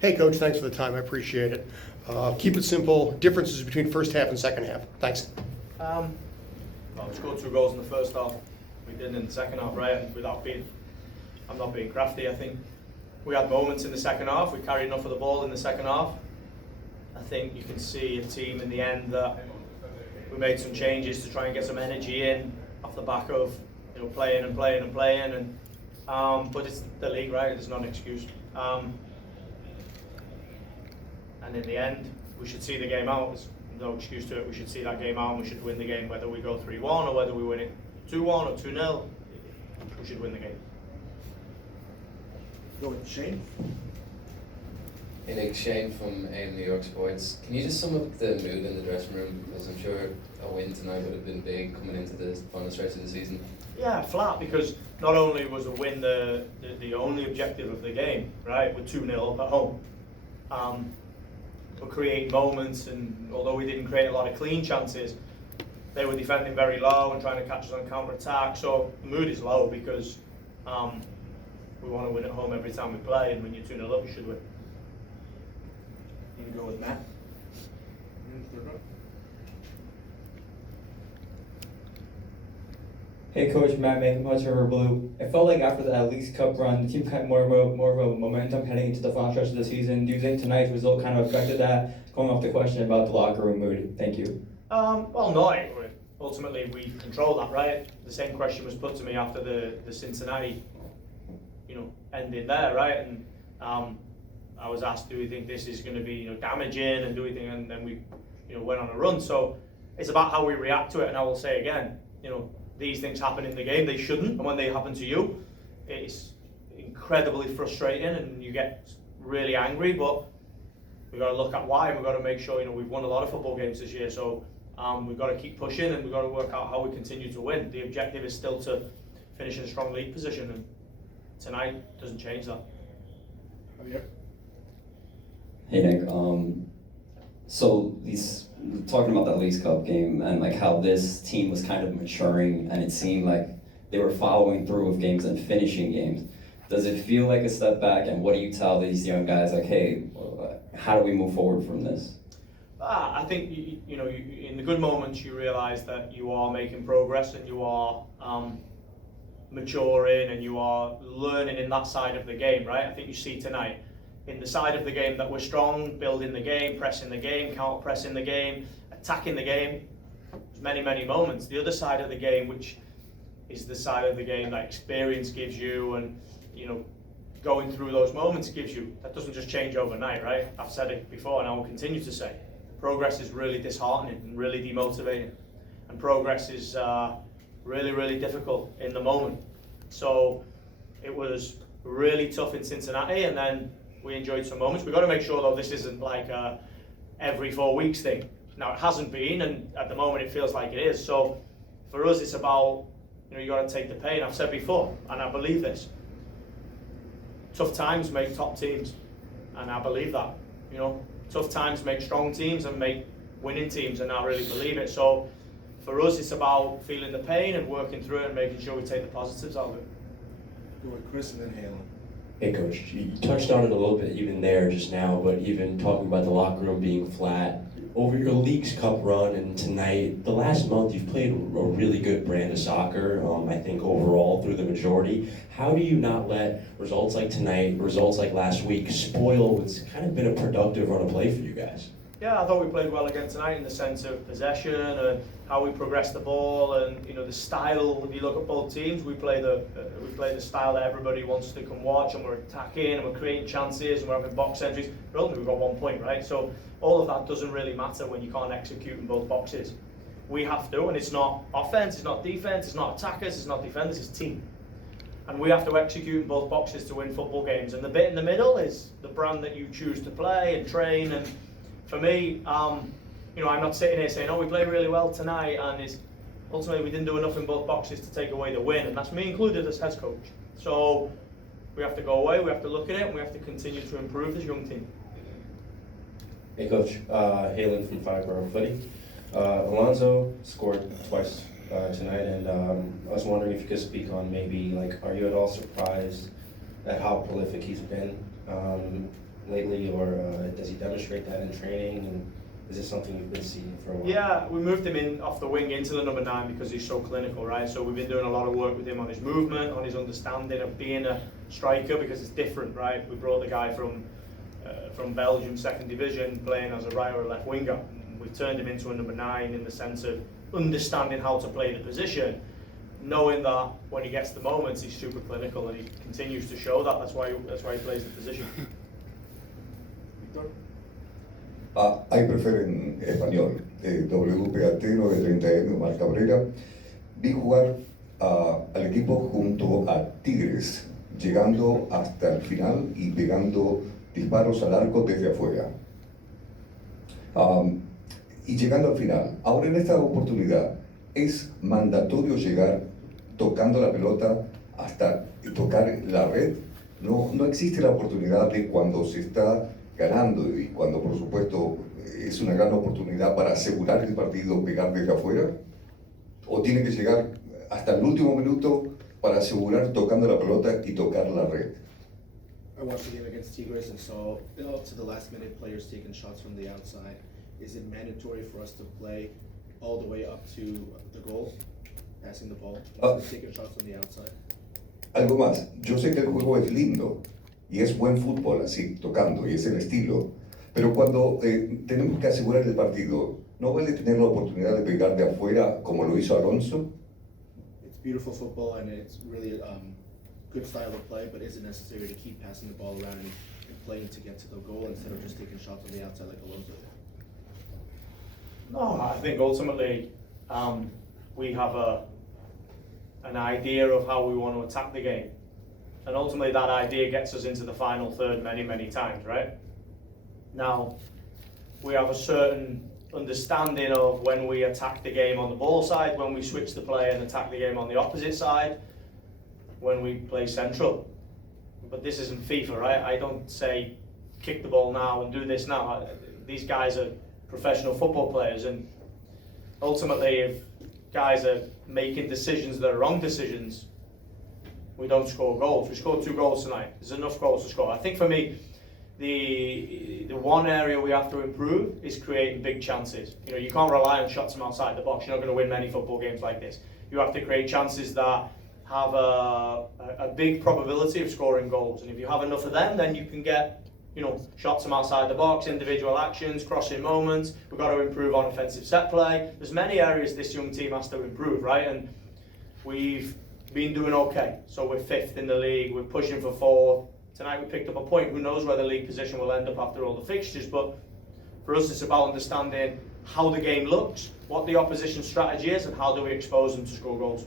Hey, Coach, thanks for the time. I appreciate it. Keep it simple. Differences between first half and second half. Thanks. Well, we scored 2 goals in the first half. We didn't in the second half, right? And I'm not being crafty. I think we had moments in the second half. We carried enough of the ball in the second half. I think you can see a team in the end that we made some changes to try and get some energy in off the back of playing. But it's the league, right? It's not an excuse. And in the end, we should see the game out. There's no excuse to it. We should see that game out and we should win the game, whether we go 3-1 or whether we win it 2-1 or 2-0. We should win the game. Go with Shane. Hey Nick, Shane from New York Sports. Can you just sum up the mood in the dressing room? Because I'm sure a win tonight would have been big coming into the final stretch of the season. Yeah, flat, because not only was a win the only objective of the game, right? We're 2-0 up at home. We're creating moments, and although we didn't create a lot of clean chances, they were defending very low and trying to catch us on counter-attack. So the mood is low because we want to win at home every time we play, and when you're 2-0 up, you should win. You can go with Matt. Hey Coach, Matt Macintosh, River Blue. It felt like after that Leagues Cup run, the team had more of a momentum heading into the final stretch of the season. Do you think tonight's result kind of affected that? Going off the question about the locker room mood. Thank you. Well, no. Ultimately, we control that, right? The same question was put to me after the Cincinnati, ending there, right? And I was asked, do we think this is going to be damaging, and do we think? And then we, went on a run. So it's about how we react to it. And I will say again, these things happen in the game. They shouldn't, and when they happen to you, it's incredibly frustrating, and you get really angry. But we've got to look at why, and we've got to make sure we've won a lot of football games this year. So we've got to keep pushing, and we've got to work out how we continue to win. The objective is still to finish in a strong league position, and tonight doesn't change that. Hey Nick, so talking about that Leagues Cup game and like how this team was kind of maturing and it seemed like they were following through with games and finishing games. Does it feel like a step back, and what do you tell these young guys, like, hey, how do we move forward from this? I think in the good moments you realise that you are making progress and you are maturing and you are learning in that side of the game, right? I think you see tonight in the side of the game that we're strong, building the game, pressing the game, counter-pressing the game, attacking the game. There's many moments. The other side of the game, which is the side of the game that experience gives you, and going through those moments gives you, that doesn't just change overnight, right? I've said it before and I will continue to say, progress is really disheartening and really demotivating, and progress is really difficult in the moment. So it was really tough in Cincinnati, and then we enjoyed some moments. We've got to make sure though this isn't like a every 4 weeks thing. Now it hasn't been, and at the moment it feels like it is. So for us it's about, you got to take the pain. I've said before, and I believe this, tough times make top teams, and I believe that. Tough times make strong teams and make winning teams, and I really believe it. So for us it's about feeling the pain and working through it and making sure we take the positives out of it. Go with Chris and then Halen. Hey Coach, you touched on it a little bit even there just now, but even talking about the locker room being flat, over your Leagues Cup run and tonight, the last month you've played a really good brand of soccer, I think overall through the majority. How do you not let results like tonight, results like last week, spoil what's kind of been a productive run of play for you guys? Yeah, I thought we played well again tonight in the sense of possession and how we progressed the ball, and the style. If you look at both teams, we play the style that everybody wants to come watch, and we're attacking and we're creating chances and we're having box entries. But ultimately, we've got 1 point, right? So all of that doesn't really matter when you can't execute in both boxes. We have to, and it's not offense, it's not defense, it's not attackers, it's not defenders, it's team. And we have to execute in both boxes to win football games. And the bit in the middle is the brand that you choose to play and train. And for me, I'm not sitting here saying, we played really well tonight, and ultimately we didn't do enough in both boxes to take away the win, and that's me included as head coach. So we have to go away, we have to look at it, and we have to continue to improve this young team. Hey Coach, Halen from Fireborough Footy. Alonso scored twice tonight, and I was wondering if you could speak on maybe, are you at all surprised at how prolific he's been? lately, or does he demonstrate that in training? And is this something you've been seeing for a while? Yeah, we moved him in off the wing into the number 9 because he's so clinical, right? So we've been doing a lot of work with him on his movement, on his understanding of being a striker, because it's different, right? We brought the guy from Belgium, second division, playing as a right or a left winger. We've turned him into a number 9 in the sense of understanding how to play the position, knowing that when he gets the moments, he's super clinical, and he continues to show that. That's why he plays the position. Victor? Hay prefer en español. WPAT 930M, Omar Cabrera. Vi jugar al equipo junto a Tigres, llegando hasta el final y pegando disparos al arco desde afuera. Y llegando al final. Ahora en esta oportunidad, ¿es mandatorio llegar tocando la pelota hasta tocar la red? No existe la oportunidad de cuando se está ganando y cuando por supuesto es una gran oportunidad para asegurar el partido, pegar desde afuera, o tiene que llegar hasta el último minuto para asegurar tocando la pelota y tocar la red. I watched the game against Tigres and saw up to the last minute players taking shots from the outside. Is it mandatory for us to play all the way up to the goal, passing the ball, taking shots from the outside? Algo más, yo sé que el juego es lindo y es buen fútbol así, tocando, y es el estilo, pero cuando tenemos que asegurar el partido, ¿no vale tener la oportunidad de pegar de afuera como lo hizo Alonso? It's beautiful football and it's really good style of play, but is it necessary to keep passing the ball around and playing to get to the goal instead of just taking shots on the outside like Alonso did? No, I think ultimately we have an idea of how we want to attack the game, and ultimately that idea gets us into the final third many times, right? Now, we have a certain understanding of when we attack the game on the ball side, when we switch the play and attack the game on the opposite side, when we play central. But this isn't FIFA, right? I don't say kick the ball now and do this now. These guys are professional football players, and ultimately if guys are making decisions that are wrong decisions, we don't score goals. We scored 2 goals tonight. There's enough goals to score. I think for me, the one area we have to improve is creating big chances. You know, you can't rely on shots from outside the box. You're not going to win many football games like this. You have to create chances that have a big probability of scoring goals, and if you have enough of them, then you can get, you know, shots from outside the box, individual actions, crossing moments. We've got to improve on offensive set play. There's many areas this young team has to improve, right? And we've been doing okay. So we're 5th in the league, we're pushing for 4th. Tonight we picked up a point. Who knows where the league position will end up after all the fixtures, but for us it's about understanding how the game looks, what the opposition strategy is, and how do we expose them to score goals.